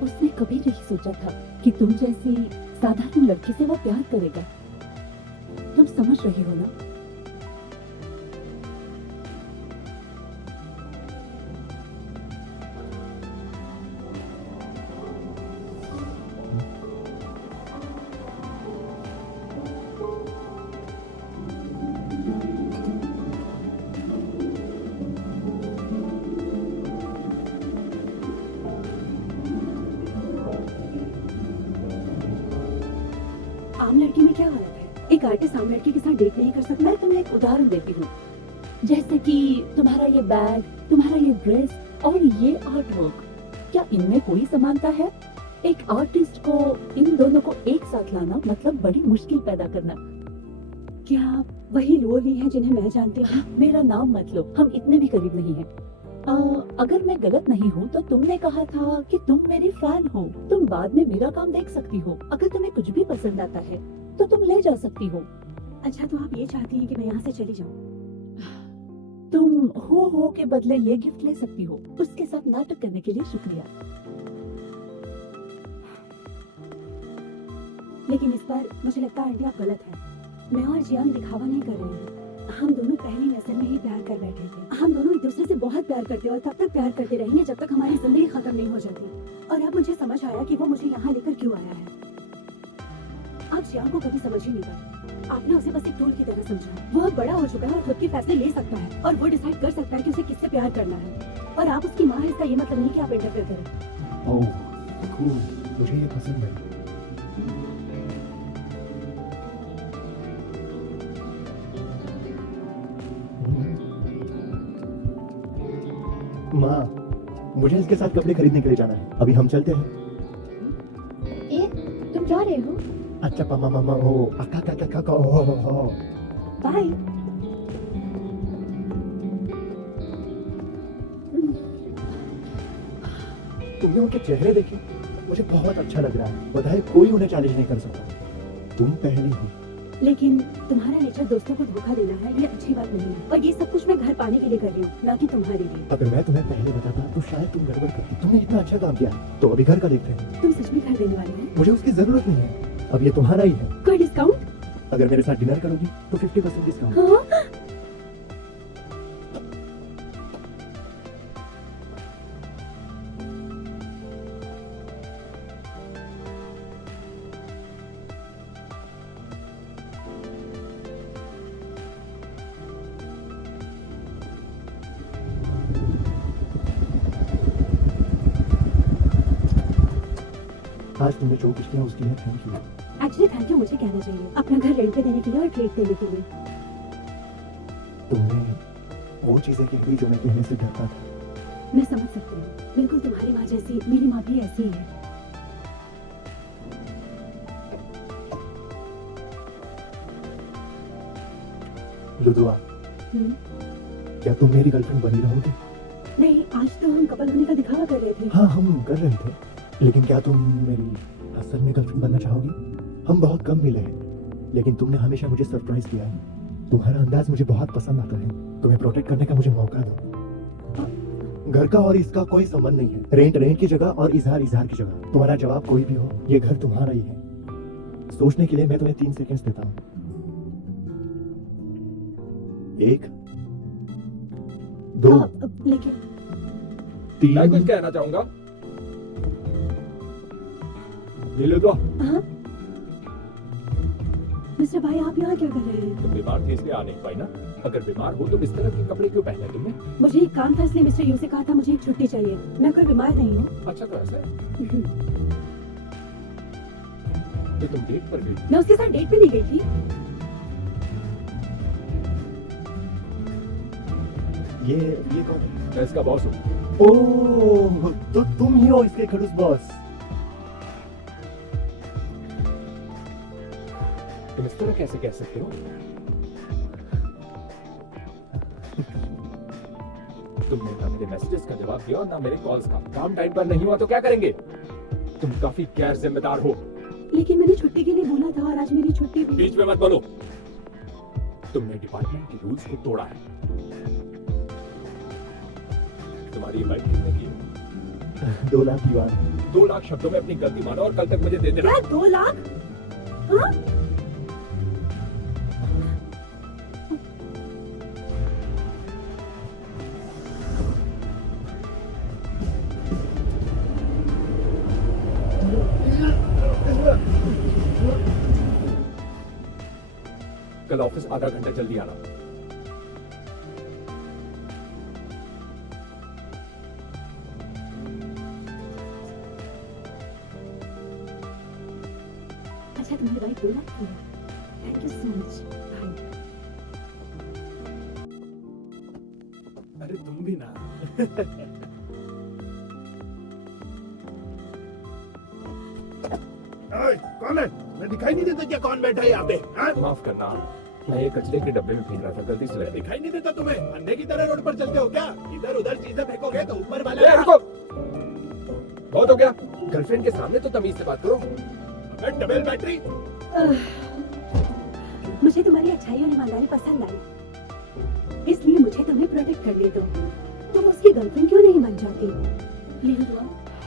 उसने कभी नहीं सोचा था कि तुम जैसी साधारण लड़की से वो प्यार करेगा। तुम समझ रही हो ना? आम लड़की में क्या गलत है? एक आर्टिस्ट आम लड़की के साथ डेट नहीं कर सकता? मैं तुम्हें एक उदाहरण देती हूँ, जैसे कि तुम्हारा ये बैग, तुम्हारा ये ड्रेस और ये आर्ट वर्क, क्या इनमें कोई समानता है? एक आर्टिस्ट को इन दोनों को एक साथ लाना मतलब बड़ी मुश्किल पैदा करना। क्या वही लोग ही हैं जिन्हें मैं जानती हूँ? मेरा नाम मत लो, हम इतने भी करीब नहीं हैं। अगर मैं गलत नहीं हूँ तो तुमने कहा था कि तुम मेरी फैन हो। तुम बाद में मेरा काम देख सकती हो। अगर तुम्हें कुछ भी पसंद आता है तो तुम ले जा सकती हो। अच्छा, तो आप ये चाहती हैं कि मैं यहाँ से चली जाऊँ? तुम हो के बदले ये गिफ्ट ले सकती हो। उसके साथ नाटक करने के लिए शुक्रिया। लेकिन इस बार मुझे लगता है आंटी आप गलत हैं। मैं और जियान दिखावा नहीं कर रहे हैं। हम दोनों पहली नजर में ही प्यार कर बैठे थे। हम दोनों एक दूसरे से बहुत प्यार करते और तब तक प्यार करते रहेंगे जब तक हमारी जिंदगी खत्म नहीं हो जाती। और अब मुझे समझ आया कि वो मुझे यहाँ लेकर क्यों आया है। आप जियान को कभी समझ ही नहीं पाए। आपने उसे बस एक टूल की तरह समझा। वो अब बड़ा हो चुका है और खुद के फैसले ले सकता है और वो डिसाइड कर सकता है कि उसे किससे प्यार करना है। और आप उसकी माँ है, इसका ये मतलब नहीं कि आप इंटरफेयर करें। ओह, कूल, मुझे ये पसंद है। माँ, मुझे इसके साथ कपड़े खरीदने के लिए जाना है। अभी हम चलते हैं। ए, तुम जा रहे हो? अच्छा पापा मामा हो, अक्का का का का हो। बाय। तुमने उनके चेहरे देखे? मुझे बहुत अच्छा लग रहा है। पता है, कोई उन्हें चैलेंज नहीं कर सकता। तुम पहली हो। लेकिन तुम्हारा नेचर दोस्तों को धोखा देना है, ये अच्छी बात नहीं है। और ये सब कुछ मैं घर पाने के लिए कर रही हूँ, ना कि तुम्हारे लिए। अगर मैं तुम्हें पहले बताता तो शायद तुम गड़बड़ करती। तुमने इतना अच्छा काम किया, तो अभी घर का देखते हैं। तुम सच में घर देने वाले हो? मुझे उसकी जरूरत नहीं है। अब ये तुम्हारा ही है। कोई डिस्काउंट? अगर मेरे साथ डिनर करोगी तो 50% डिस्काउंट। हाँ? आज तुमने जो कुछ किया उसके लिए thank you. Actually thank you मुझे कहना चाहिए, अपना घर रेंट पे देने के लिए और ट्रीट देने के लिए। तुमने वो चीजें कह दी जो मैं कहने से डरता था। मैं समझ सकती हूँ, बिल्कुल तुम्हारी माँ जैसी मेरी माँ भी ऐसी ही है। लुदुआ, क्या तुम मेरी गर्लफ्रेंड बनी रहोगी? नहीं, आज तो हम कपल होने का दिखावा कर रहे थे। हाँ, हम कर रहे थे, लेकिन क्या तुम मेरी असल में गर्लफ्रेंड बनना चाहोगी? हम बहुत कम मिले हैं, लेकिन तुमने हमेशा मुझे सरप्राइज किया है। तुम्हारा अंदाज मुझे बहुत पसंद आता है। तुम्हें प्रोटेक्ट करने का मुझे मौका दो। घर का और इसका कोई संबंध नहीं है। रेंट रेंट की जगह और इजहार इजहार की जगह। तुम्हारा जवाब कोई भी हो, ये घर तुम्हारा ही है। सोचने के लिए मैं तुम्हें 3 सेकंड्स देता हूँ। 1, 2, लेकिन 3। मैं कुछ कहना चाहूंगा। ये लो तो। हाँ? मिस्टर भाई, आप यहाँ क्या कर रहे हैं? तुम बीमार थे इसलिए आ नहीं पाई ना। अगर बीमार हो तो इस तरह के कपड़े क्यों पहने तुमने? मुझे एक काम था, इसलिए मिस्टर यू से कहा था मुझे एक छुट्टी चाहिए। मैं कोई बीमार नहीं हूँ। अच्छा, तो ऐसा है। ये तुम डेट पर गई? मैं उसके साथ डेट पे नहीं गई थी। ये कौन है? मैं इसका बॉस हूँ। ओह, तो तुम ही हो इसके खड़ूस बॉस। तुम इस तरह कैसे कह सकते हो? तुमने ना मेरे मैसेजेस का जवाब दिया और ना मेरे कॉल्स का। काम टाइम पर नहीं हुआ तो क्या करेंगे? तुम काफी गैर जिम्मेदार हो। लेकिन मैंने छुट्टी के लिए बोला था और आज मेरी छुट्टी भी। बीच में मत बोलो। तुमने डिपार्टमेंट के रूल्स को तोड़ा है। तुम्हारी बाइक कितने की है? 2 लाख युआन। 2 लाख शब्दों में अपनी गलती मानो और कल तक मुझे दे देना। क्या 2 लाख? हाँ? कल ऑफिस आधा घंटा जल्दी आना। अच्छा तुम्हारी बाइक 2 लाख की है। थैंक यू सो मच भाई। अरे तुम भी ना। कौन है? मैं दिखाई नहीं देता क्या कौन बैठा है यहाँ पे? हाँ? माफ करना, मैं ये कचरे के डब्बे में फेंक रहा था, गलती से लग गई। दिखाई नहीं देता तुम्हें? अंधे की तरह रोड पर चलते हो क्या? इधर उधर चीजें फेंकोगे तो ऊपर ए, वाला रुको। बहुत हो गया। गर्लफ्रेंड के सामने तो तमीज से बात करो। Double battery. मुझे तुम्हारी अच्छाई और ईमानदारी पसंद आई, इसलिए मुझे तुम्हें प्रोटेक्ट करने दो। तुम उसकी गर्लफ्रेंड क्यों नहीं बन जाती? लिहुआ,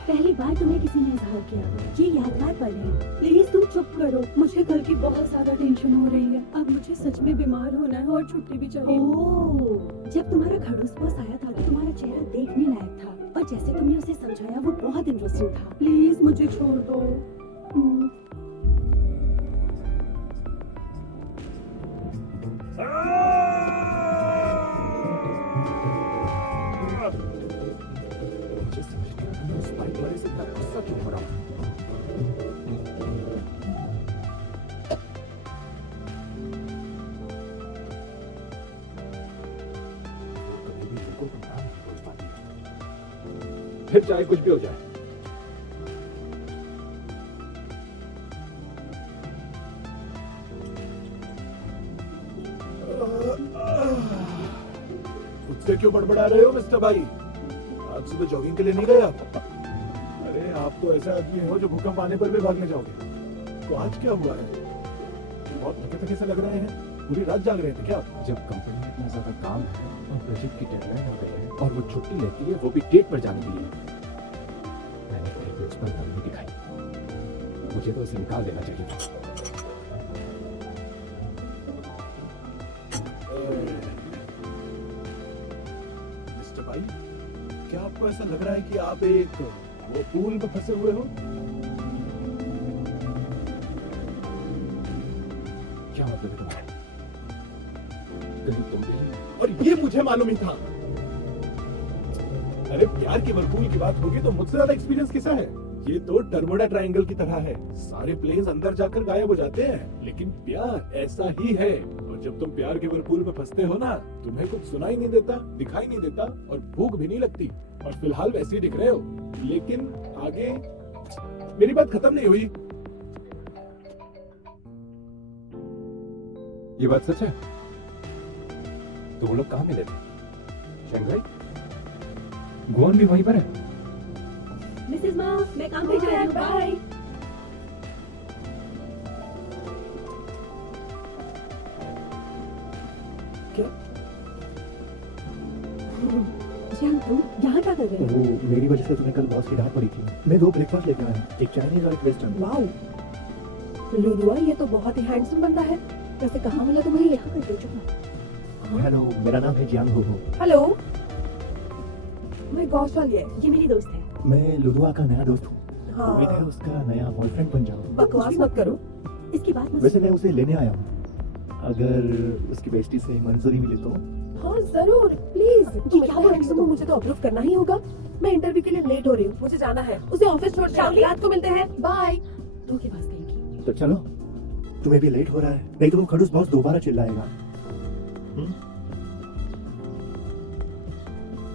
पहली बार तुम्हें किसी ने इजहार किया, ये यादगार पल है। प्लीज तुम चुप करो, मुझे कल की बहुत ज्यादा टेंशन हो रही है। अब मुझे सच में बीमार होना है और छुट्टी भी चाहिए। ओह, जब तुम्हारा खड़ूस बॉस आया था तो तुम्हारा चेहरा देखने लायक था और जैसे तुमने उसे समझाया वो बहुत इंटरेस्टिंग था। प्लीज मुझे छोड़ दो। मुझे समझ नहीं आता मैं उस बाइक वाले से इतना गुस्सा क्यों हो रहा हूँ। वो कभी भी लोगों को नाम नहीं बोल पाती है, फिर चाहे कुछ भी हो जाए। खुद से क्यों बड़बड़ा रहे हो मिस्टर भाई? आज सुबह जॉगिंग के लिए नहीं गए आप? अरे आप तो ऐसे आदमी हो जो भूकंप आने पर भी भागने जाओगे। तो आज क्या हुआ है? बहुत थके थके से लग रहे हैं। पूरी रात जाग रहे थे क्या? जब कंपनी में इतना ज्यादा काम है और प्रोजेक्ट की डेडलाइन आ गई है और वो छुट्टी लेती है, वो भी डेट पर जाने के लिए, मैंने कभी भी उस पर नरमी दिखाई। मुझे तो उसे निकाल देना चाहिए था। मिस्टर भाई, क्या आपको ऐसा लग रहा है कि आप एक वो पूल में फंसे हुए हो? क्या मतलब है तुम्हारा? कहीं तुम भी? और ये मुझे मालूम ही था। अरे प्यार की वर्लपूल की बात होगी तो मुझसे ज्यादा एक्सपीरियंस किसा है? ये तो टर्मुडा ट्रायंगल की तरह है। सारे प्लेन्स अंदर जाकर गायब हो जाते हैं, लेकिन प्यार ऐसा ही है। और जब तुम प्यार के वर्लपूल में फंसते हो ना, तुम्हें कुछ सुनाई नहीं देता, दिखाई नहीं देता और भूख भी नहीं लगती। और फिलहाल वैसे ही दिख रहे हो, लेकिन आगे मेरी बात खत्म नहीं हुई। ये बात सच है? तो वो लोग कहाँ मिले थे? शंघाई? गुआन भी वहीं पर है? मिसेस मा, मैं काम पे जा रही हूँ, बाय। क्या? श्याम, तुम यहाँ क्या कर रहे हो? वो मेरी वजह से तुम्हें कल बॉस की डांट पड़ी थी। मैं 2 ब्रेकफास्ट लेकर आया, एक चाइनीज और एक वेस्टर्न। वाओ, लुलुआ, ये तो बहुत ही हैंडसम बंदा है। कैसे कहाँ मिला तुम्हें ये? यहाँ कर दो, चुप। हेलो, मेरा नाम है जियांग हो। हेलो, मैं कौशल, ये मेरी दोस्त है। मैं लुलुआ का नया दोस्त हूँ। हाँ। उम्मीद है उसका नया बॉयफ्रेंड बन जाओ। बकवास मत करो। इसकी बात मत वैसे मैं उसे लेने आया हूँ, अगर उसकी बेस्टी से मंजूरी मिली तो। हाँ जरूर, प्लीज। तुम क्या इतना बोल रही हैंडसम हो? हो, मुझे तो अप्रूव करना ही होगा। मैं इंटरव्यू के लिए लेट हो रही हूँ, मुझे जाना है। उसे ऑफिस छोड़ देना, शामली? रात को मिलते हैं, बाय। धोखेबाज कहेंगी। तो चलो, तुम्हें भी लेट हो रहा है, नहीं तो वो खड़ूस बॉस दोबारा चिल्लाएगा।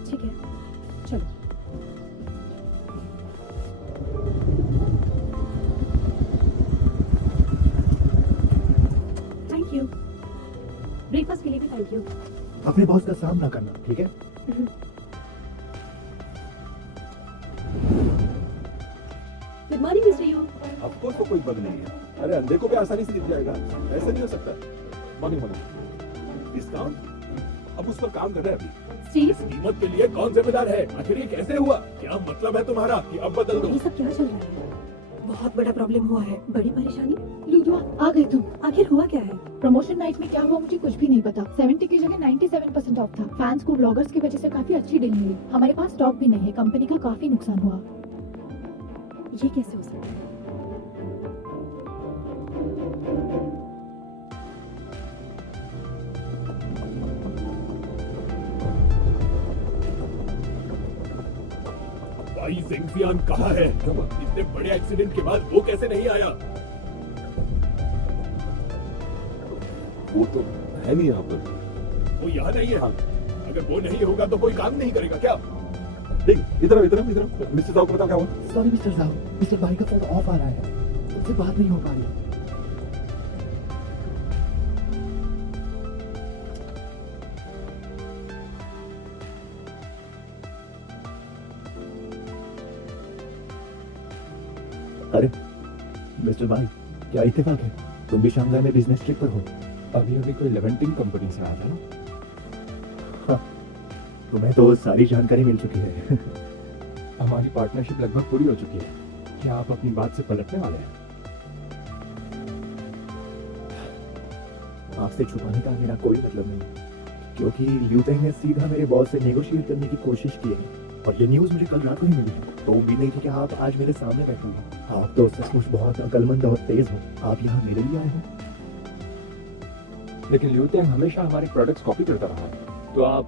ठीक है, चलो। Thank you. अपने बॉस का सामना करना, ठीक है? Good morning mister you. Of course वो कोई बग नहीं है। अरे अंधे को भी आसानी से दिख जाएगा, ऐसे नहीं हो सकता। Morning morning. डिस्काउंट अब उस पर काम कर रहे हैं अभी। स्टीव, कीमत के लिए कौन जिम्मेदार है? आखिर ये कैसे हुआ? क्या मतलब है तुम्हारा कि अब बदल दो? ये सब क्या चल रहा है? बहुत बड़ा प्रॉब्लम हुआ है। बड़ी परेशानी? लूदवा आ गए तुम। आखिर हुआ क्या है? प्रमोशन नाइट में क्या हुआ मुझे कुछ भी नहीं पता। 70 की जगह 97% ऑफ था। फैंस को ब्लॉगर्स की वजह से काफी अच्छी डील मिली। हमारे पास स्टॉक भी नहीं है। कंपनी का काफी नुकसान हुआ। ये कैसे हो सकता है? भाई जेंगजियान कहाँ है? इतने बड़े एक्सीडेंट के बाद वो कैसे नहीं आया? वो तो है नहीं यहाँ पर। वो यहाँ नहीं है? हाँ। अगर वो नहीं होगा तो कोई काम नहीं करेगा क्या? देख इधर इधर इधर मिस्टर साहब को बताओ क्या हुआ। सॉरी मिस्टर जाओ, मिस्टर भाई का फोन ऑफ आ रहा है, उनसे बात नहीं हो पा रही। अरे मिस्टर भाई, क्या इत्तेफाक है? तुम भी शंघाई में बिजनेस ट्रिप पर हो? अभी अभी कोई लेवेंटिन कंपनी से आया था ना? तुम्हें तो सारी जानकारी मिल चुकी है। हमारी पार्टनरशिप लगभग पूरी हो चुकी है। क्या आप अपनी बात से पलटने वाले हैं? आपसे छुपाने का मेरा कोई मतलब नहीं, क्योंकि लियू तेंग ने सीधा मेरे बॉस से नेगोशिएट करने की कोशिश की है और ये न्यूज़ मुझे कल रात को ही मिली है, तो उम्मीद नहीं थी कि आप आज मेरे सामने बैठोगे। आप तो सचमुच बहुत अक्लमंद और तेज हो। आप यहाँ मेरे लिए आए हो? लेकिन लियू तेंग हमेशा हमारे प्रोडक्ट्स कॉपी करता रहा है, तो आप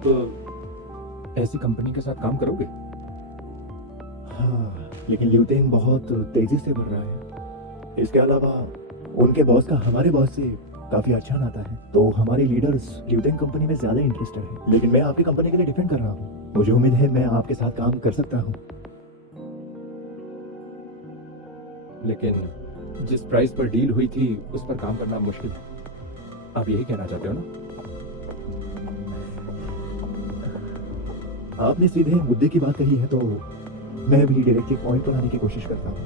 ऐसी कंपनी के साथ काम करोगे? हाँ, लेकिन लियू तेंग बहुत तेजी से बढ़ रहा है। इसके अलावा उनके बॉस का हमारे बॉस से काफी अच्छा नाता है, तो हमारे लीडर्स लियू तेंग कंपनी में ज्यादा इंटरेस्टेड हैं। लेकिन मैं आपकी कंपनी के लिए डिफेंड कर रहा हूँ। मुझे उम्मीद है मैं आपके साथ काम कर सकता हूँ। लेकिन जिस प्राइस पर डील हुई थी उस पर काम करना मुश्किल है। आप यही कहना चाहते हो ना? आपने सीधे मुद्दे की बात कही है, तो मैं भी डायरेक्टली पॉइंट पर आने की कोशिश करता हूँ।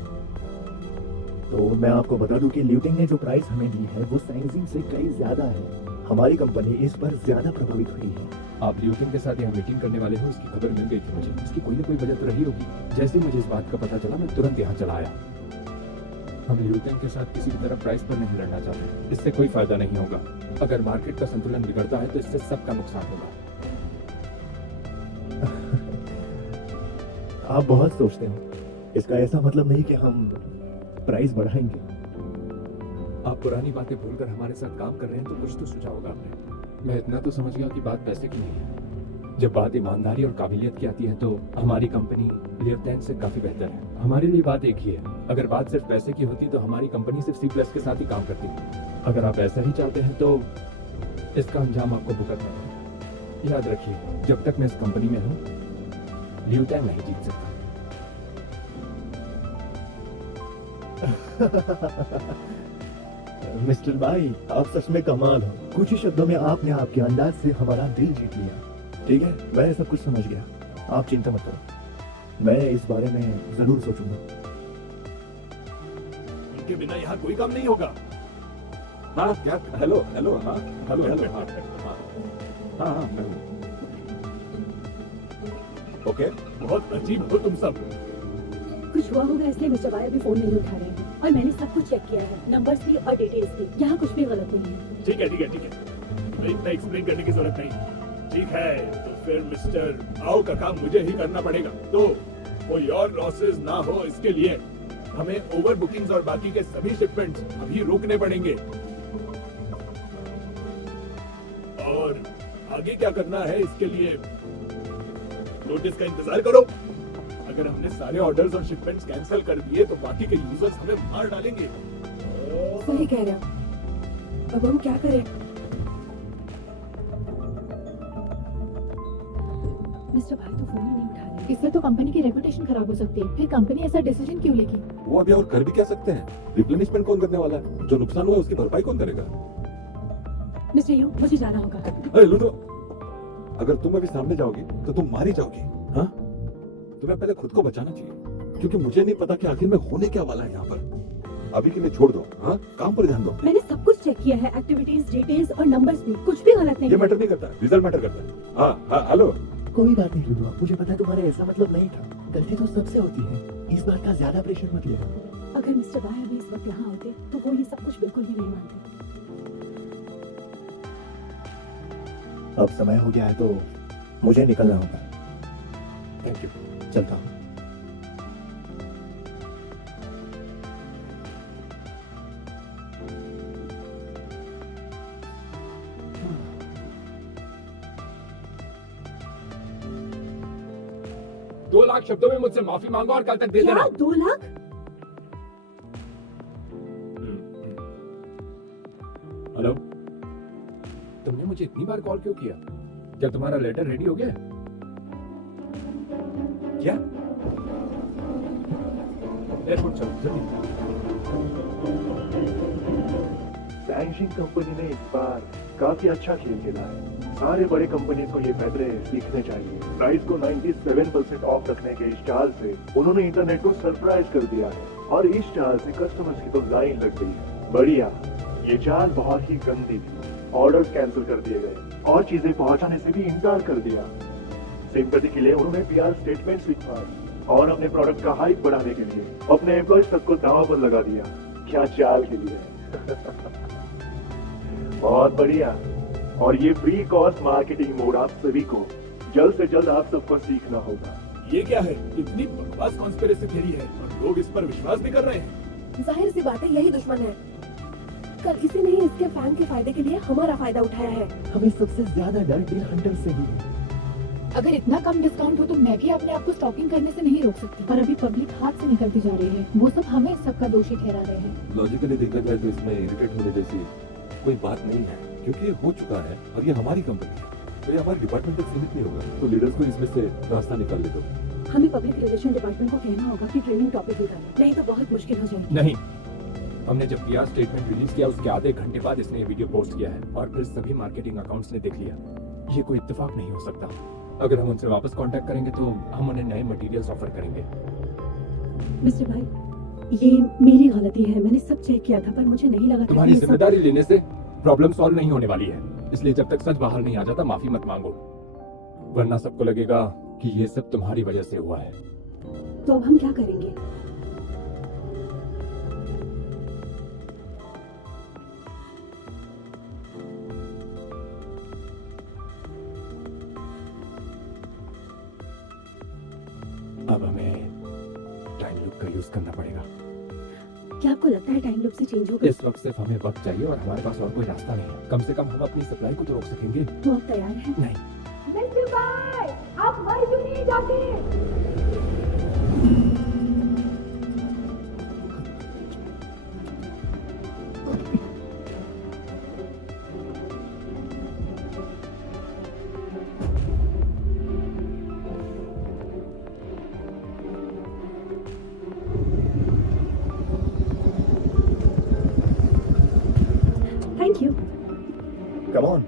तो मैं आपको बता दूं कि लियू तेंग ने जो प्राइस हमें दी है वो सैंगजिन से कई ज्यादा है। हमारी कंपनी इस पर ज्यादा प्रभावित हुई है। आप लियू तेंग के साथ यहाँ मीटिंग करने वाले हो, इसकी खबर मिल गई थी मुझे। इसकी कोई ना कोई वजह तो रही होगी। जैसे ही मुझे इस बात का पता चला मैं तुरंत यहाँ चला आया। हम लियू तेंग के साथ किसी भी तरह प्राइस पर नहीं लड़ना चाहते। इससे कोई फायदा नहीं होगा। अगर मार्केट का संतुलन बिगड़ता है तो इससे सबका नुकसान होगा। आप बहुत सोचते हो। इसका ऐसा मतलब नहीं कि हम प्राइस बढ़ाएंगे। आप पुरानी बातें भूलकर हमारे साथ काम कर रहे हैं तो कुछ तो सोचा होगा आपने। मैं इतना तो समझ गया कि बात पैसे की नहीं है। जब बात ईमानदारी और काबिलियत की आती है तो हमारी कंपनी लियू तेंग से काफी बेहतर है। हमारे लिए बात एक ही है। अगर बात सिर्फ पैसे की होती तो हमारी कंपनी सिर्फ C+ के साथ ही काम करती। अगर आप ऐसा ही चाहते हैं तो इसका अंजाम आपको भुगतना है। याद रखिए, जब तक मैं इस कंपनी में हूँ लियू तेंग नहीं जीत सकता। मिस्टर भाई, आप सच में कमाल हो। कुछ ही शब्दों में आपने आपके अंदाज से हमारा दिल जीत लिया। ठीक है, मैं सब कुछ समझ गया। आप चिंता मत करो, मैं इस बारे में जरूर सोचूंगा। इनके बिना यहाँ कोई काम नहीं होगा। हाँ क्या? Hello hello. हाँ हेलो हेलो। हाँ हाँ हाँ हाँ मैं हूँ। ओके। बहुत अजीब हो तुम सब। कुछ हुआ होगा इसलिए मिस्टर भाई अभी फोन नहीं उठा रहे और मैंने सब कुछ चेक किया है, नंबर्स भी और डिटेल्स भी। यहाँ कुछ भी गलत नहीं है। ठीक है ठीक है ठीक है। इतना एक्सप्लेन करने की जरूरत नहीं। ठीक है, तो फिर मिस्टर आओ का काम मुझे ही करना पड़ेगा। तो कोई और लॉसेस ना हो इसके लिए हमें ओवर बुकिंग्स और बाकी के सभी शिपमेंट्स अभी रोकने पड़ेंगे। और आगे क्या करना है इसके लिए नोटिस का इंतजार करो। अगर हमने सारे ऑर्डर्स और शिपमेंट्स कैंसिल कर दिए तो बाकी के यूजर्स हमें मार डालेंगे। सही कह रहे हो। अब हम क्या करें? मिस्टर भाई तो फोन ही नहीं उठा रहे। इससे तो कंपनी की रेपुटेशन खराब हो सकती है। फिर कंपनी ऐसा डिसीजन क्यों लेगी? वो अभी और कर भी क्या सकते हैं? रिप्लेनिशमेंट कौन करने वाला है? जो नुकसान हुआ है उसकी भरपाई कौन करेगा? मिस्टर यू, मुझे जाना होगा। अरे लूडो, अगर तुम अभी सामने जाओगी तो तुम मारी जाओगी। हाँ, तुम्हें पहले खुद को बचाना चाहिए, क्योंकि मुझे नहीं पता कि आखिर में होने क्या वाला है यहाँ पर। अभी के लिए छोड़ दो। हाँ, काम पर ध्यान दो। मैंने सब कुछ चेक किया है, एक्टिविटीज, डिटेल्स और नंबर्स भी, कुछ भी गलत नहीं ये है। मैटर नहीं करता है, रिजल्ट मैटर करता है। हाँ हाँ, हेलो। कोई बात नहीं लुडवा, मुझे पता है तुम्हारा ऐसा मतलब नहीं था। गलती तो सबसे होती है, इस बात का ज्यादा प्रेशर मत लेना। अगर मिस्टर बाय अभी इस वक्त यहाँ होते तो वो ये सब कुछ बिल्कुल भी नहीं मानते। अब समय हो गया है तो मुझे निकलना होगा। Thank you. चलता हूँ। दो लाख शब्दों में मुझसे माफी मांगो और कल तक दे क्या देना। 2 लाख? हेलो, तुमने मुझे इतनी बार कॉल क्यों किया? क्या तुम्हारा लेटर रेडी हो गया है? क्या? एयरपोर्ट चलो जल्दी। बैंकिंग कंपनी ने इस बार काफी अच्छा खेल खेला है। सारे बड़े कंपनी को ये पैटर्न सीखने चाहिए। प्राइस को 97% ऑफ रखने के इस चाल से उन्होंने इंटरनेट को सरप्राइज कर दिया है और इस चाल से कस्टमर्स की तो लाइन लग गई है। बढ़िया, ये चाल बहुत ही गंदी थी। ऑर्डर्स कैंसिल कर दिए गए और चीजें पहुंचाने से भी इनकार कर दिया। सिंपैथी के लिए उन्होंने पीआर स्टेटमेंट लिखवाए और अपने प्रोडक्ट का हाइप बढ़ाने के लिए अपने एम्प्लॉयज तक को दांव पर लगा दिया। क्या चाल के लिए बहुत बढ़िया। और ये प्री कॉस्ट मार्केटिंग मोड आप सभी को जल्द से जल्द आप सबको सीखना होगा। ये क्या है? इतनी बकवास कॉन्स्पिरेसी थ्योरी है और लोग इस पर विश्वास भी कर रहे हैं। जाहिर सी बात है, यही दुश्मन है। कल इसी ने ही इसके फैन के फायदे के लिए हमारा फायदा उठाया है। हमें सबसे ज्यादा डर डील हंटर से ही है। अगर इतना कम डिस्काउंट हो तो मैं भी अपने आप को स्टॉकिंग करने से नहीं रोक सकती, और अभी पब्लिक हाथ से निकलती जा रही है। वो सब हमें इस सब का दोषी ठहरा रहे हैं। लॉजिकली देखा जाए तो इसमें इरिटेट होने जैसी कोई बात नहीं है, क्योंकि ये हो चुका है और ये हमारी कंपनी है, तो ये हमारे डिपार्टमेंट तक सीमित नहीं होगा। तो लीडर्स को इसमें से रास्ता निकालने दो। हमें पब्लिक रिलेशन डिपार्टमेंट को कहना होगा कि ट्रेनिंग टॉपिक निकालें, नहीं तो बहुत मुश्किल हो जाएगी। नहीं, हमने जब पीआर स्टेटमेंट रिलीज किया उसके आधे घंटे बाद इसने ये वीडियो पोस्ट किया है और फिर सभी मार्केटिंग अकाउंट्स ने देख लिया। ये कोई इत्तेफाक नहीं हो सकता। अगर हम उनसे वापस कांटेक्ट करेंगे तो हम उन्हें नए मटेरियल्स ऑफर करेंगे। मिस्टर भाई, ये मेरी गलती है। मैंने सब चेक किया था, पर मुझे नहीं लगा था तुम्हारी कि ये सब- जिम्मेदारी लेने से प्रॉब्लम सॉल्व नहीं होने वाली है, इसलिए जब तक सच बाहर नहीं आ जाता माफी मत मांगो, वरना सबको लगेगा कि ये सब तुम्हारी वजह से हुआ है। तो अब हम क्या करेंगे? अब हमें टाइम लूप का यूज करना पड़ेगा। क्या आपको लगता है टाइम लूप से चेंज होगा? इस वक्त सिर्फ हमें वक्त चाहिए और हमारे पास और कोई रास्ता नहीं है। कम से कम हम अपनी सप्लाई को तो रोक सकेंगे। तो आप तैयार हैं? नहीं, मिस्टर बाय, आप मर क्यों नहीं जाते? Thank you. Come on.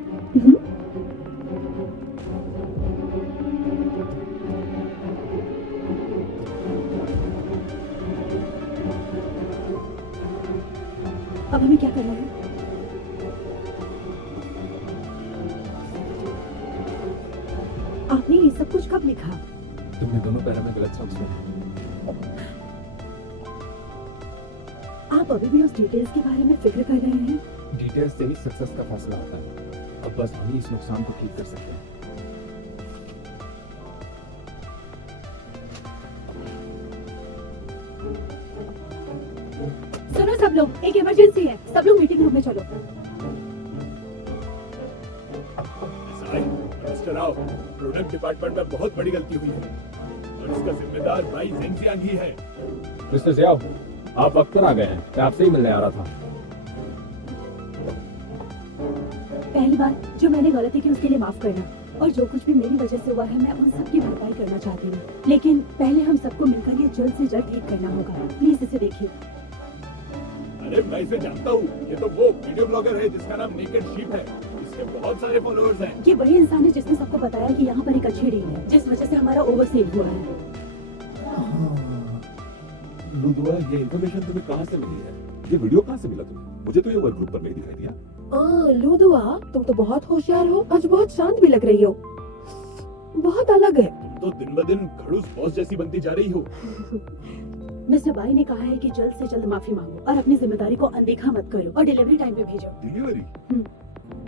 अब हमें क्या करना है? आपने ये सब कुछ कब लिखा? तुमने दोनों पैरों में गलत समझ में। आप अभी भी उस डिटेल्स के बारे में फिक्र कर रहे हैं? डिटेल्स से ही सक्सेस का फैसला होता है। अब बस हम ही इस नुकसान को ठीक कर सकते हैं। सुनो सब लोग, एक इमरजेंसी है। सब लोग मीटिंग रूम में चलो। प्रोडक्ट डिपार्टमेंट में बहुत बड़ी गलती हुई है और इसका जिम्मेदार भाई जेंगजियांग ही है। मिस्टर जियाओ, आप वक्त पर आ गए हैं। मैं आपसे ही मिलने आ रहा था। पहली बार जो मैंने गलती की उसके लिए माफ करना, और जो कुछ भी मेरी वजह से हुआ है मैं उन सब की भरपाई करना चाहती हूँ। लेकिन पहले हम सबको मिलकर ये जल्द से जल्द ठीक करना होगा। प्लीज इसे देखिए। अरे मैं इसे जानता हूँ, ये तो वो वीडियो ब्लॉगर है जिसका नाम नेकेड शीप है। उसके बहुत सारे फॉलोअर्स हैं। ये वही इंसान है जिसने सबको बताया कि यहाँ पर एक अच्छी डील है, जिस वजह से हमारा ओवरसेल हुआ है। हाँ। लुदवा, ये इन्फॉर्मेशन तुम्हें कहाँ से मिली है? ये वीडियो कहाँ से मिला तुम्हें? मुझे तो ये वर्क ग्रुप पर नहीं दिखाई दिया। लूदुआ, तुम तो बहुत होशियार हो। आज बहुत शांत भी लग रही हो। बहुत अलग है। तुम तो दिन ब दिन खड़ूस बॉस जैसी बनती जा रही हो। मिस्टर बाई ने कहा है कि जल्द से जल्द माफी मांगो और अपनी जिम्मेदारी को अनदेखा मत करो और डिलीवरी टाइम पे भेजो। डिलीवरी? हम्म।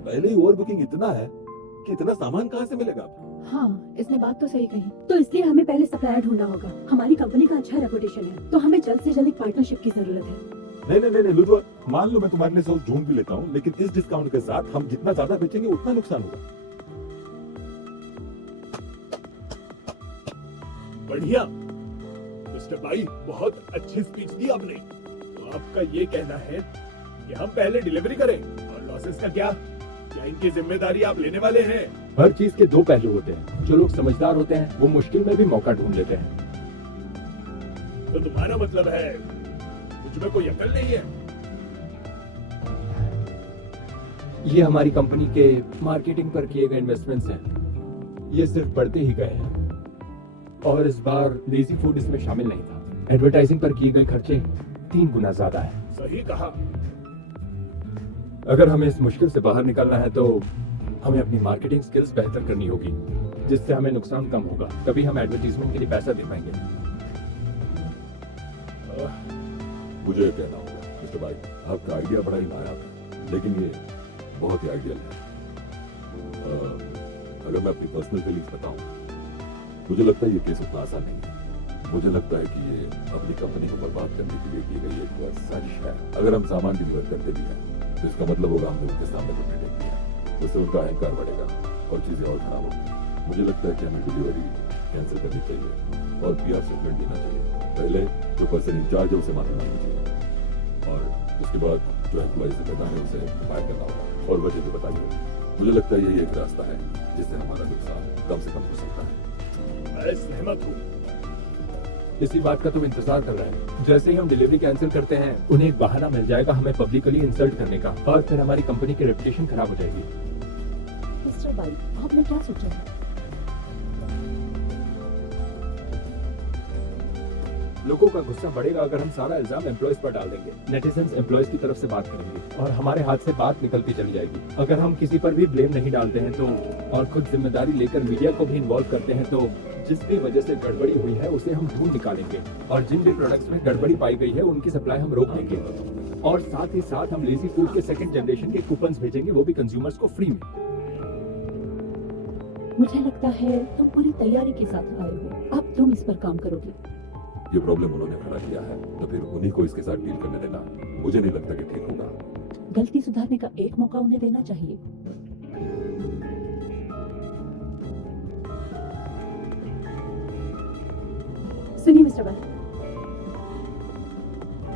पहले ही ओवर बुकिंग इतना है कि इतना सामान कहाँ से मिलेगा? हाँ, इसने बात तो सही कही। तो इसलिए हमें पहले सप्लायर ढूंढना होगा। हमारी कंपनी का अच्छा रेपुटेशन है, तो हमें जल्द से जल्द एक पार्टनरशिप की जरूरत है। नहीं लुदवा, मान लो मैं तुम्हारे लिए सोच ढूंढ भी लेता हूँ, लेकिन इस डिस्काउंट के साथ हम जितना ज्यादा बेचेंगे उतना नुकसान होगा। बढ़िया मिस्टर भाई, बहुत अच्छी स्पीच दी आपने। तो आपका ये कहना है कि हम पहले डिलीवरी करें और लॉसेस का क्या? क्या इनकी जिम्मेदारी आप लेने वाले हैं? हर चीज के दो पहलू होते हैं। जो लोग समझदार होते हैं वो मुश्किल में भी मौका ढूंढ लेते हैं। तो तुम्हारा मतलब है मुझ में कोई अकल नहीं है? ये हमारी कंपनी के मार्केटिंग पर किए गए इन्वेस्टमेंट्स हैं। ये सिर्फ बढ़ते ही गए हैं और इस बार लेजी फूड इसमें शामिल नहीं था। एडवर्टाइजिंग पर किए गए खर्चे 3 गुना ज्यादा है। सही कहा। अगर हमें इस मुश्किल से बाहर निकलना है तो हमें अपनी मार्केटिंग स्किल्स बेहतर करनी होगी, जिससे हमें नुकसान कम होगा। तभी हम एडवर्टीजमेंट के लिए पैसा दे पाएंगे। मुझे ये कहना होगा मिस्टर भाई, आपका आइडिया बड़ा ही नायाब है, लेकिन ये बहुत ही आइडियल है। अगर मैं अपनी पर्सनल फीलिंग्स बताऊं, मुझे लगता है ये केस उतना आसान नहीं है। मुझे लगता है कि ये अपनी कंपनी को बर्बाद करने के लिए की गई एक साजिश है। अगर हम सामान डिलीवर करते भी हैं तो इसका मतलब होगा हमने उनके सामने पकड़े टेक दिया, उससे उनका अहंकार बढ़ेगा और चीजें और खराब होगी। मुझे लगता है कि हमें डिलीवरी कैंसिल करनी चाहिए और पीआर स्टेटमेंट देना चाहिए। पहले जो पर्सन इंचार्ज है उसे माफी मांगनी चाहिए और उसके बाद जो एम्प्लॉय जिम्मेदार है उसे फायर करना होगा और वजह भी बतानी होगी। मुझे लगता है यही एक रास्ता है जिससे हमारा नुकसान कम से कम हो सकता है। मैं सहमत हूँ। इसी बात का तो इंतजार कर रहे हैं। जैसे ही हम डिलीवरी कैंसिल करते हैं उन्हें एक बहाना मिल जाएगा हमें पब्लिकली इंसल्ट करने का और फिर हमारी कंपनी की रेपुटेशन खराब हो जाएगी। मिस्टर बाई, आपने क्या सोचा? लोगों का गुस्सा बढ़ेगा अगर हम सारा इल्जाम एम्प्लॉयज पर डाल देंगे। नेटिजन्स एम्प्लॉयज की तरफ से बात करेंगे और हमारे हाथ से बात निकलती चली जाएगी। अगर हम किसी पर भी ब्लेम नहीं डालते हैं तो और खुद जिम्मेदारी लेकर मीडिया को भी इन्वॉल्व करते हैं तो जिस भी वजह से गड़बड़ी हुई है उसे हम ढूंढ निकालेंगे और जिन भी प्रोडक्ट्स में गड़बड़ी पाई गई है उनकी सप्लाई हम रोक देंगे और साथ ही साथ हम लेजी फूड के सेकंड जनरेशन के कूपन्स भेजेंगे, वो भी कंज्यूमर्स को फ्री में। मुझे लगता है तुम पूरी तैयारी के साथ आए हो। अब तुम इस पर काम करोगे। ये प्रॉब्लम उन्होंने खड़ा किया है तो फिर उन्हीं को इसके साथ डील करने देना मुझे नहीं लगता कि ठीक होगा। गलती सुधारने का एक मौका उन्हें देना चाहिए। सुनिए मिस्टर भाई,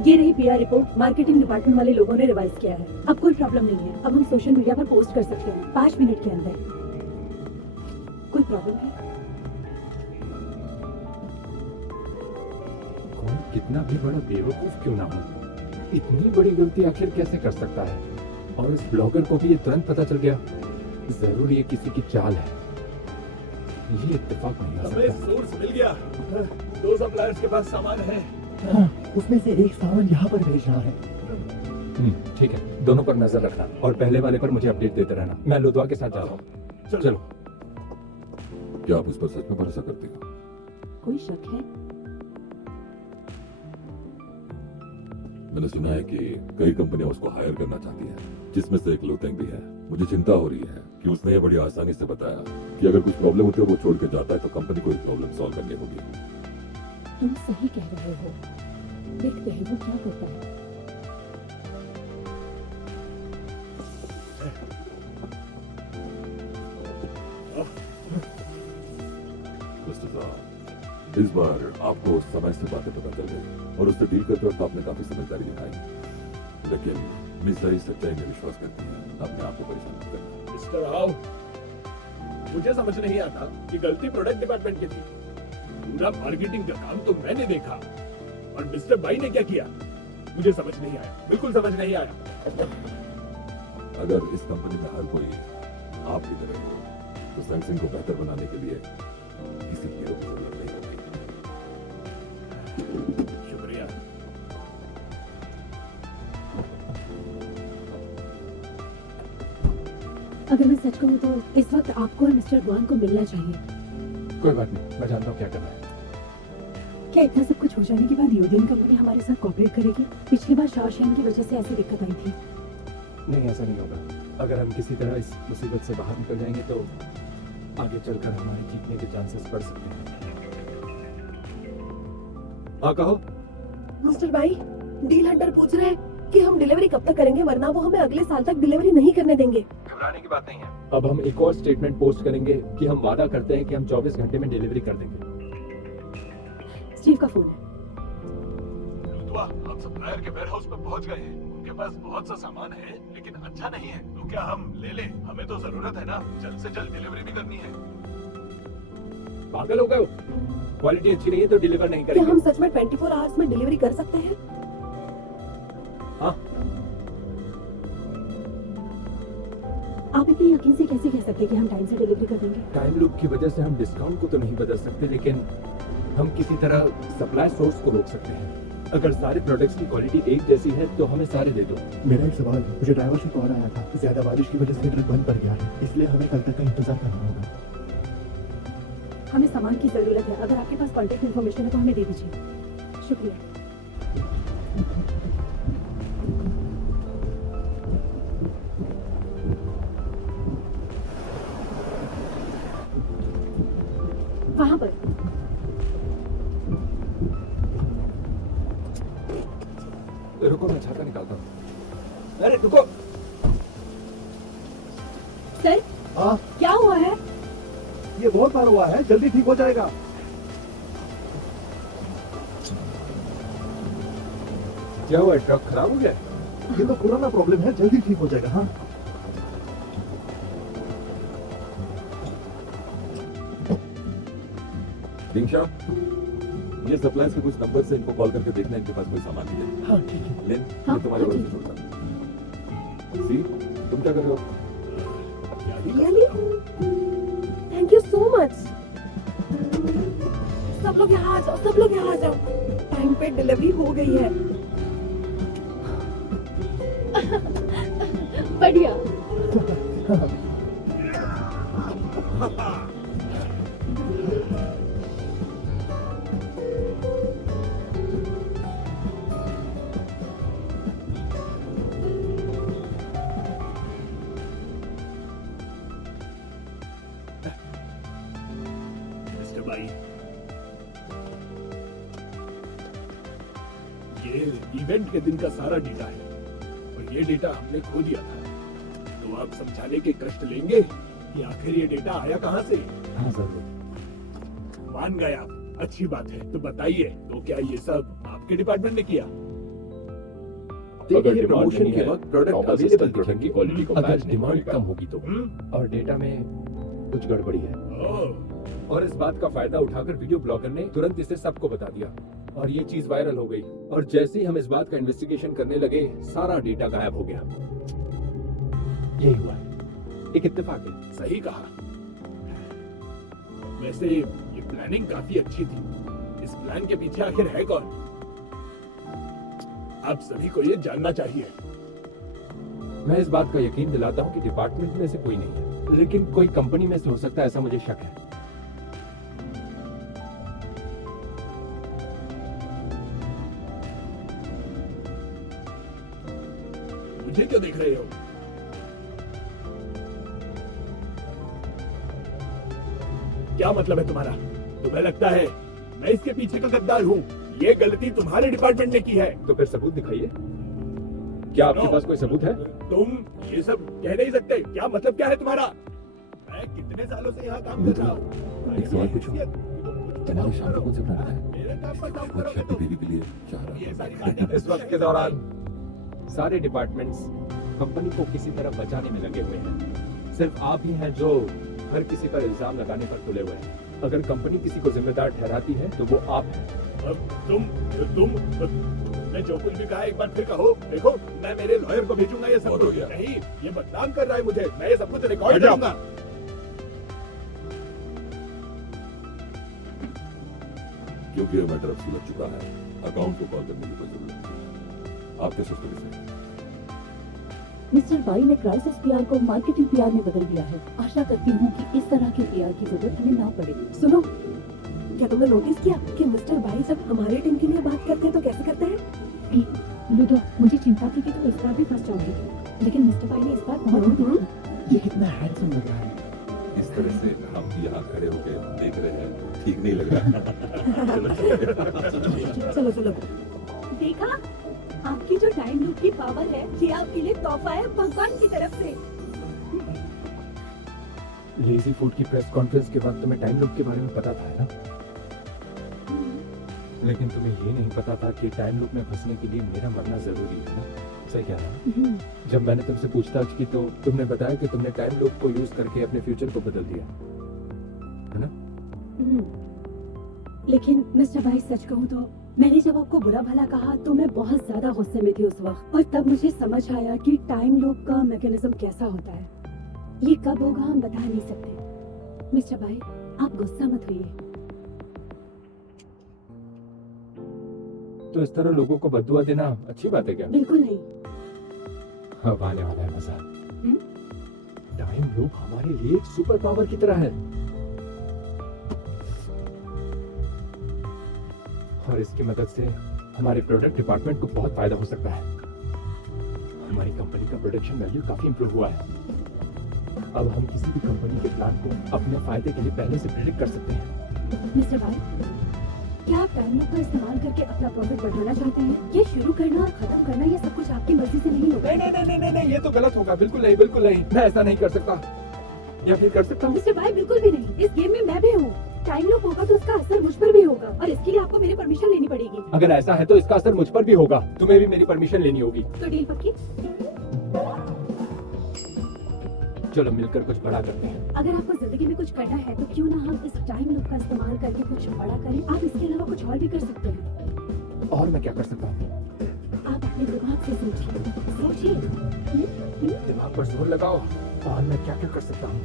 ये रही पीआर रिपोर्ट। मार्केटिंग डिपार्टमेंट वाले लोगों ने रिवाइज किया है। अब कोई प्रॉब्लम नहीं है। अब हम सोशल मीडिया पर पोस्ट कर सकते हैं 5 मिनट के अंदर। कोई प्रॉब्लम है? कोई कितना भी बड़ा बेवकूफ क्यों ना हो, इतनी बड़ी गलती आखिर कैसे कर सकता है? और इस ब्लॉगर को भी ये तुरंत पता चल गया। जरूर ये किसी की चाल है। ये इत्तेफाक नहीं हो हमें सकता। सोर्स मिल गया। 2 सप्लायर्स के पास सामान है। हाँ, उसमें से एक सामान यहाँ पर भेज रहा है। ठीक है, दोनों पर नजर रखना और पहले वाले पर मुझे अपडेट देते रहना। मैं लुदवा के साथ जा रहा हूँ। चलो। क्या आप उस पर सच में भरोसा करते हो? कोई शक है? मैंने सुना है कि कई कंपनियां उसको हायर करना चाहती हैं, जिसमें से एक लोटेंग भी है। मुझे चिंता हो रही है कि उसने ये बड़ी आसानी से बताया कि अगर कुछ प्रॉब्लम होती है और वो छोड़ के जाता है तो कंपनी को एक प्रॉब्लम सॉल्व करनी होगी। तुम सही कह रहे हो। देखते हैं वो क्या करता है। मिस्टर साहब, इस बार आपको समय से बातें पता चल गई और उससे डील करते वक्त आपने काफी समझदारी दिखाई, लेकिन मिस राइस सच्चाई में विश्वास करती है। अपने आप को परेशान मत करना। मिस्टर राव, मुझे समझ नहीं आता कि गलती प्रोडक्ट डिपार्टमेंट की थी। पूरा मार्केटिंग का काम तो मैंने देखा और मिस्टर भाई ने क्या किया मुझे समझ नहीं आया, बिल्कुल समझ नहीं आया। अगर इस कंपनी में हर कोई आप की तरह हो तो सैमसंग को बेहतर बनाने के लिए किसी हीरो की जरूरत नहीं होगी। शुक्रिया। अगर मैं सच कहूँ तो इस वक्त आपको और मिस्टर गुआन को मिलना चाहिए। कोई बात नहीं, मैं जानता हूँ क्या करना है। क्या इतना सब कुछ हो जाने के बाद यूडियन कंपनी हमारे साथ कॉपरेट करेगी? पिछली बार शाओशियान की वजह से ऐसी दिक्कत आई थी। नहीं, ऐसा नहीं होगा। अगर हम किसी तरह इस मुसीबत से बाहर निकल जाएंगे तो आगे चलकर हमारे जीतने के चांसेस बढ़ सकते हैं। हाँ कहो। मिस्टर भाई, डील हंटर पूछ रहे हैं कि हम डिलीवरी कब तक करेंगे, वरना वो हमें अगले साल तक डिलीवरी नहीं करने देंगे। घबराने की बात नहीं है। अब हम एक और स्टेटमेंट पोस्ट करेंगे कि हम वादा करते हैं कि हम 24 घंटे में डिलीवरी कर देंगे। स्टीव का फोन है। लुथुआ, हम सप्लायर के वेयरहाउस में पहुंच गए हैं। उनके पास बहुत सा सामान है लेकिन अच्छा नहीं है, तो क्या हम ले लें? हमें तो जरूरत है ना, जल्द से जल्द डिलीवरी भी करनी है। पागल हो गए हो? क्वालिटी अच्छी नहीं है तो डिलीवर नहीं क्या करेंगे। हम सच में 24 आवर्स में डिलीवरी कर सकते हैं? हाँ। आप इतने यकीन से कैसे कह सकते हैं कि हम टाइम से डिलीवरी कर देंगे? टाइम लूप की वजह से हम डिस्काउंट को तो नहीं बदल सकते, लेकिन हम किसी तरह सप्लाई सोर्स को रोक सकते हैं। अगर सारे प्रोडक्ट्स की क्वालिटी एक जैसी है तो हमें सारे दे दो। मेरा एक सवाल है, मुझे ड्राइवर से कॉल आया था, ज्यादा बारिश की वजह से ट्रक बंद पड़ गया है, इसलिए हमें कल तक का इंतजार करना होगा। हमें सामान की जरूरत है। अगर आपके पास कॉन्टेक्ट इन्फॉर्मेशन है तो हमें दे दीजिए। शुक्रिया। वहां पर रुको, मैं छाता निकालता हूँ। अरे रुको। सर, हाँ, क्या हुआ है? ये बहुत बार हुआ है, जल्दी ठीक हो जाएगा। क्या हुआ? ट्रक खराब हो गया? ये तो पुराना प्रॉब्लम है, जल्दी ठीक हो जाएगा। हाँ, दिंगशा, ये सप्लायर्स के कुछ नंबर से इनको कॉल करके देखना इनके पास कोई सामान नहीं है। हाँ ठीक है। लिन, हाँ, मैं तुम्हारे हाँ, भरोसे ठीक छोड़ता। सी, तुम क्या कर रहे हो? Really? Thank you so much. सब लोग यहाँ आ जाओ, सब लोग यहाँ आ जाओ। टाइम पे डिलीवरी हो गई है। बढ़िया। मिस्टर भाई, ये इवेंट के दिन का सारा डेटा है और ये डेटा हमने खो दिया था, तो आप समझाने के कष्ट लेंगे कि आखिर ये डेटा आया कहाँ से? हाँ जरूर। मान गए आप, अच्छी बात है। तो बताइए, तो क्या ये सब आपके डिपार्टमेंट ने किया? देखिए, प्रमोशन के वक्त प्रोडक्ट अवेलेबल प्रोडक्ट की क्वालिटी को अगर मैच नहीं डिमांड करेगा। कम होगी तो, और डेटा में कुछ गड़बड़ी है। ओह, और इस बात का फायदा उठाकर वीडियो ब्लॉगर ने तुरंत इसे सबको बता दिया और ये चीज वायरल हो गई। और जैसे ही हम इस बात का इन्वेस्टिगेशन करने लगे, सारा डेटा गायब हो गया। यही हुआ है। एक इत्तेफाक है। सही कहा। वैसे ये प्लानिंग काफी अच्छी थी। इस प्लान के पीछे आखिर है कौन? आप सभी को ये जानना चाहिए। मैं इस बात का यकीन दिलाता हूँ कि डिपार्टमेंट में से कोई नहीं है, लेकिन कोई कंपनी में से हो सकता है, ऐसा मुझे शक है। मुझे क्यों देख रहे हो? क्या मतलब है तुम्हारा? तुम्हें लगता है मैं इसके पीछे का गद्दार हूँ? ये गलती तुम्हारे डिपार्टमेंट ने की है। तो फिर सबूत दिखाइए। क्या आपके नो। पास कोई सबूत है? तुम ये सब कह नहीं सकते। क्या मतलब क्या है तुम्हारा? मैं कितने सालों से यहाँ काम कर रहा हूँ। एक सवाल पूछूं? तुम्हारे शाम को कौन से प्लान है? मेरे काम पर काम वो करोगे छठी तुम। बेबी के लिए चाह ये रहा सारी था। बातें इस वक्त के दौरान सारे डिपार्टमेंट्स कंपनी को किसी तरह बचाने में लगे हुए हैं। सिर्फ आप ही हैं जो हर किसी पर इल्जाम लगाने पर तुले हुए हैं। अगर कंपनी किसी को जिम्मेदार ठहराती है तो वो आप हैं। अब तुम तुमने जो कुछ भी कहा एक बार फिर कहो। देखो मैं मेरे लॉयर को भेजूंगा ये सब बहुत हो कुछ। गया। नहीं, ये बदनाम कर रहा है मुझे। मैं ये सब कुछ रिकॉर्ड बैठ जाओ। करूंगा। क्योंकि यह मैटर अब सुलझ चुका है, अकाउंट को कॉल करने की कोई जरूरत नहीं। आपके सिस्टम से मिस्टर बाई ने क्राइसिस पीआर को मार्केटिंग पीआर में बदल दिया है। आशा करती हूँ कि इस तरह के पीआर की जरूरत हमें ना पड़े। सुनो, क्या तुमने नोटिस किया कि मिस्टर भाई जब हमारी टीम के लिए बात करते हैं तो कैसे करते हैं? लुदो, मुझे चिंता थी कि तुम इस बार भी फंस जाओगे, लेकिन मिस्टर भाई ने इस बार बहुत मदद ये कितना हैंडसम लग रहा है। इस तरह से हम यहाँ खड़े होकर देख रहे हैं, ठीक नहीं लग रहा। चलो चलो। चलो चलो। देखा, आपकी जो टाइम लूप की पावर है, ये आपके लिए तोहफा है भगवान की तरफ से। लेजी फूड की प्रेस कॉन्फ्रेंस के वक्त तुम्हें टाइम लूप के बारे में पता था, है ना? लेकिन तुम्हें ये नहीं पता था कि टाइम लूप में फंसने के लिए मेरा मरना जरूरी है ना? सही क्या है? जब मैंने तुमसे पूछताछ की तो तुमने बताया कि तुमने टाइम लूप को यूज करके अपने फ्यूचर को बदल दिया, है ना? लेकिन मिस्टर भाई सच कहूँ तो मैंने जब आपको बुरा भला कहा तो मैं बहुत ज्यादा गुस्से में थी उस वक्त, और तब मुझे समझ आया कि टाइम लूप का मैकेनिज्म कैसा होता है। ये कब होगा हम बता नहीं सकते। मिस्टर भाई, आप गुस्सा मत होइए। तो इस तरह लोगों को बद्दुआ देना अच्छी बात है क्या? बिल्कुल नहीं। अब आने वाला है मजा। टाइम लूप हमारे लिए एक सुपर पावर की तरह है, और इसकी मदद से हमारे प्रोडक्ट डिपार्टमेंट को बहुत फायदा हो सकता है। हमारी कंपनी का प्रोडक्शन वैल्यू काफी इंप्रूव हुआ है। अब हम किसी भी कंपनी के प्लान को अपने फायदे के लिए पहले से प्रेडिक्ट कर सकते हैं। मिस्टर भाई, क्या आप टाइम लूप का इस्तेमाल करके अपना प्रॉफिट बढ़ाना चाहते हैं? ये शुरू करना और खत्म करना ये सब कुछ आपकी मर्जी से नहीं होता। नहीं नहीं नहीं नहीं नहीं, ये तो गलत होगा। बिल्कुल नहीं, बिल्कुल नहीं। मैं ऐसा नहीं कर सकता, या फिर कर सकता हूँ? मिस्टर भाई, बिल्कुल भी नहीं। इस गेम में मैं भी हूँ। टाइम लूप होगा तो उसका असर मुझ पर भी होगा, और इसके लिए आपको मेरी परमिशन लेनी पड़ेगी। अगर ऐसा है तो इसका असर मुझ पर भी होगा। तुम्हें भी मेरी परमिशन लेनी होगी। तो डील पक्की? चलो मिलकर कुछ बड़ा करते हैं। अगर आपको जिंदगी में कुछ करना है तो क्यों ना हम इस टाइम लूप का इस्तेमाल करके कुछ बड़ा करें। आप इसके अलावा कुछ और भी कर सकते हैं। और मैं क्या कर सकता हूँ? आप अपने दिमाग से सोचिए। दिमाग पर जोर लगाओ। और मैं क्या क्या कर सकता हूँ?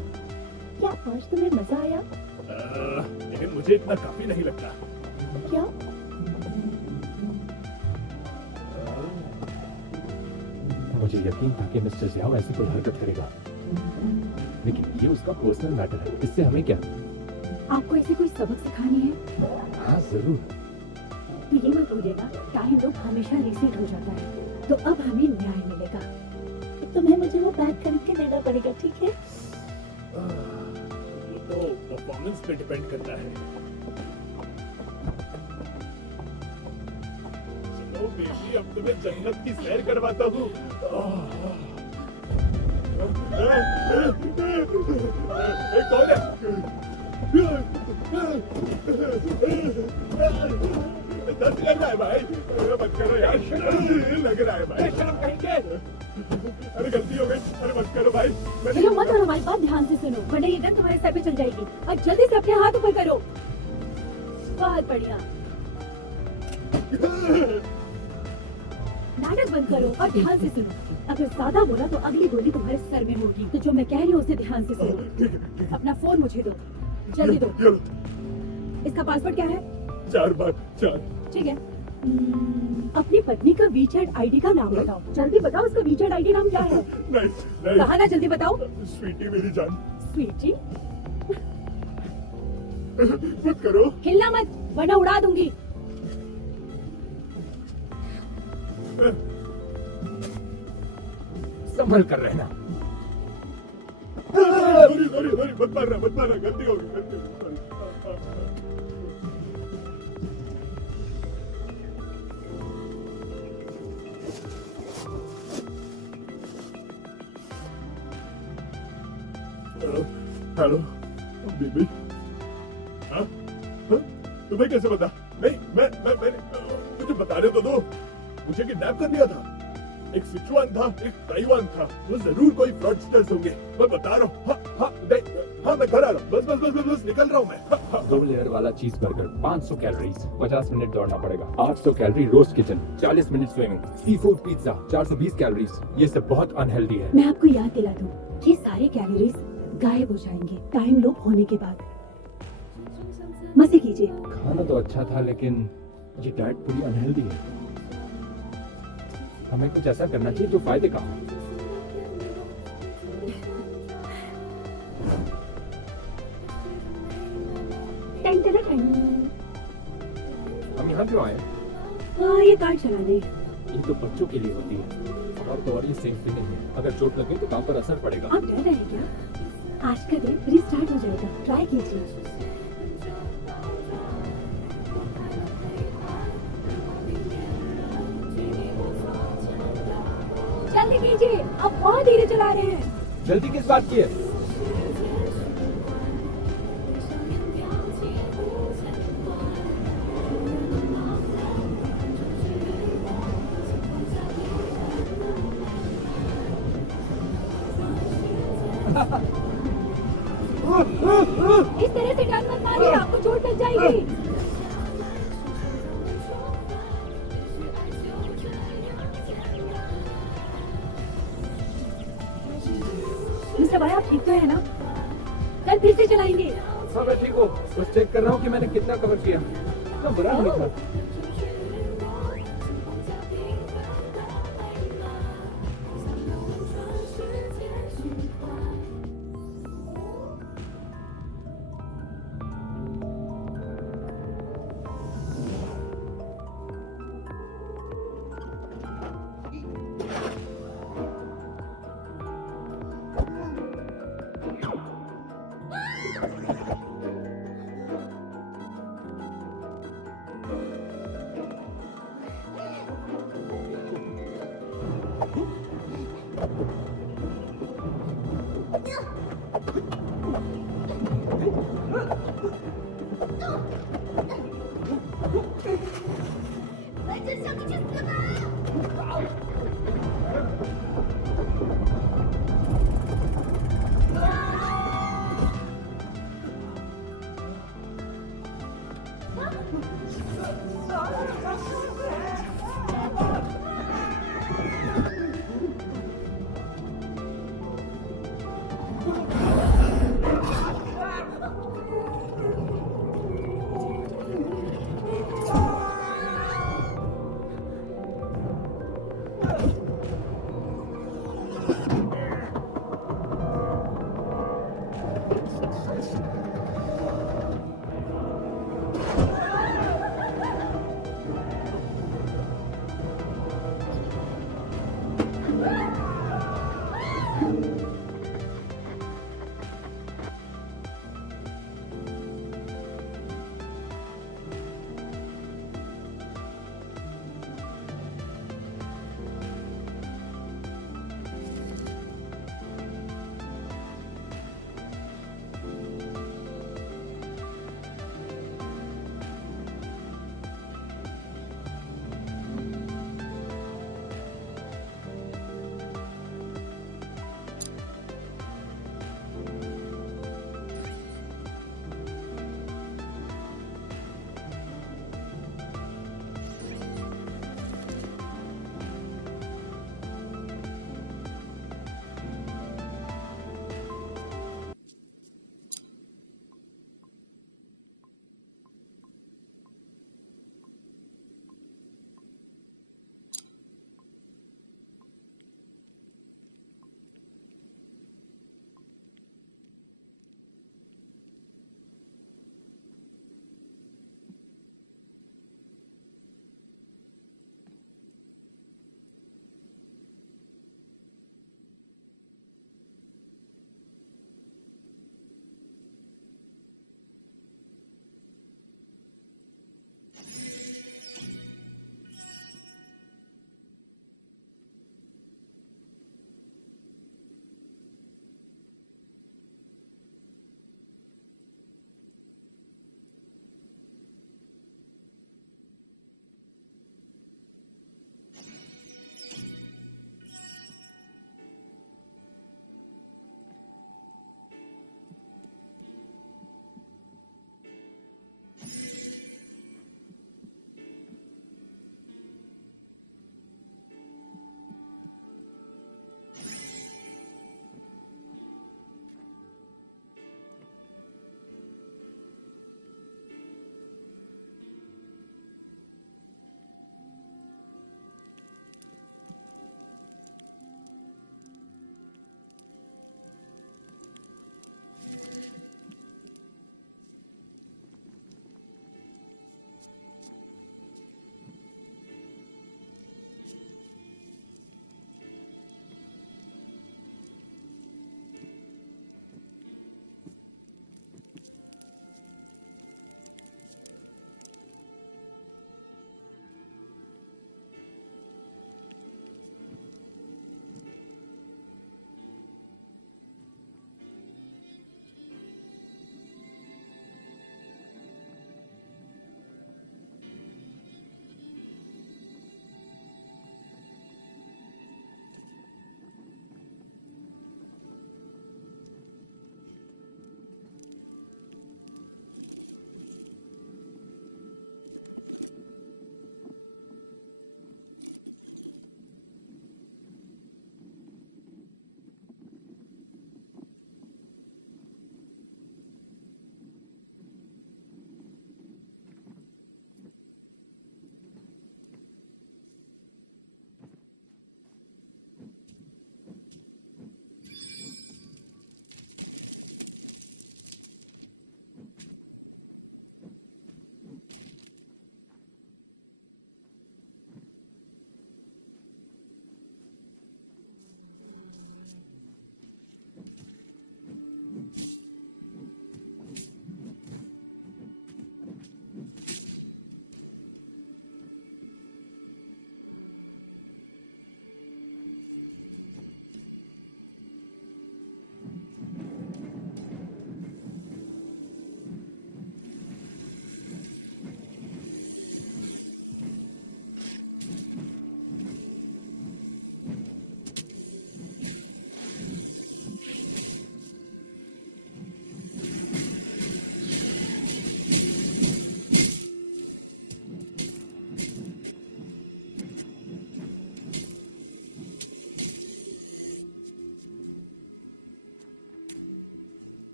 क्या आज तुम्हें मजा आया? लेकिन मुझे इतना काफी नहीं लगता। क्या? मुझे यकीन था कि मिस्टर ज़ियाओ ऐसी कोई हरकत करेगा, लेकिन ये उसका पर्सनल मैटर है। इससे हमें क्या? आपको इसे कोई सबक सिखानी है? हाँ जरूर। तो ये मत भूलिएगा, टाइम लूप हमेशा रीसेट हो जाता है, तो अब हमें न्याय मिलेगा। तुम्हें मुझे वो बैग खरीद के देना पड़ेगा, ठीक है? वो तो परफॉर्मेंस पे डिपेंड करता है। चलो बेबी, अब तुम्हें जन्नत की सैर करवाता हूँ। कौन है? दर्द कर रहा है भाई, मत करो यार। लग रहा है भाई, शर्म कहीं के। अरे गलती हो गई, अरे मत करो भाई। चलो मत, और हमारी बात ध्यान से सुनो, वरना ये गन तुम्हारे सर पे चल जाएगी। और जल्दी से अपने हाथ ऊपर करो। बहुत बढ़िया। नाटक बंद करो और ध्यान से सुनो। अगर ज्यादा बोला तो अगली गोली तुम्हारे सर में होगी। तो जो मैं कह रही हूँ उसे ध्यान से सुनो। अपना फोन मुझे दो, जल्दी दो। इसका पासवर्ड क्या है? 4 बार 4। ठीक है। अपनी पत्नी का वीचैट आईडी का नाम बताओ। जल्दी बताओ, उसका वीचैट आईडी नाम क्या है? नहीं कहा ना, जल्दी बताओ। स्वीटी मेरी जान, स्वीटी, मत करो। हिलना मत वरना उड़ा दूंगी। संभल कर रहना। सॉरी, मत मारना, गलती हो गई, sorry। Hello baby. हाँ? तुम्हें कैसे पता? नहीं, मैंने मुझे बताने तो दो। मुझे किडनैप कर लिया था। एक सिचुआन था, एक ताइवान था। वो जरूर कोई फ्रॉडस्टर्स होंगे, मैं बता रहा हूँ। हाँ, मैं घर आ रहा हूँ। बस निकल रहा हूँ मैं। 2 लेयर वाला चीज बर्गर, 500 कैलोरीज, 50 मिनट दौड़ना पड़ेगा, 800 कैलोरी रोस्ट किचन, 40 minute swimming, sea food pizza, 420 calories. ये सब बहुत अनहेल्दी है। मैं आपको याद दिला दूं, ये सारे कैलोरीज गायब हो जाएंगे टाइम लूप होने के बाद। मजे कीजिए। खाना तो अच्छा था, लेकिन ये डाइट पूरी अनहेल्दी है। हमें कुछ ऐसा करना चाहिए जो फायदे का हो। टन टन टन। हम यहाँ क्यों आए? हाँ, ये कार्ड चलाने। ये तो बच्चों के लिए होती है और ये सेफ भी नहीं है। अगर चोट लगे तो काम पर असर पड़ेगा। आप डर रहे हैं क्या? आज का दिन रिस्टार्ट हो जाएगा, ट्राई कीजिए। जल्दी कीजिए, आप बहुत धीरे चला रहे हैं। जल्दी किस बात की है? इस तरह से डर मत मारिए, आपको चोट लग जाएगी। मिस्टर भाई, आप ठीक तो है ना? कल फिर से चलाएंगे। हाँ, मैं ठीक हूँ। बस चेक कर रहा हूँ कि मैंने कितना कवर किया। इतना बुरा नहीं था।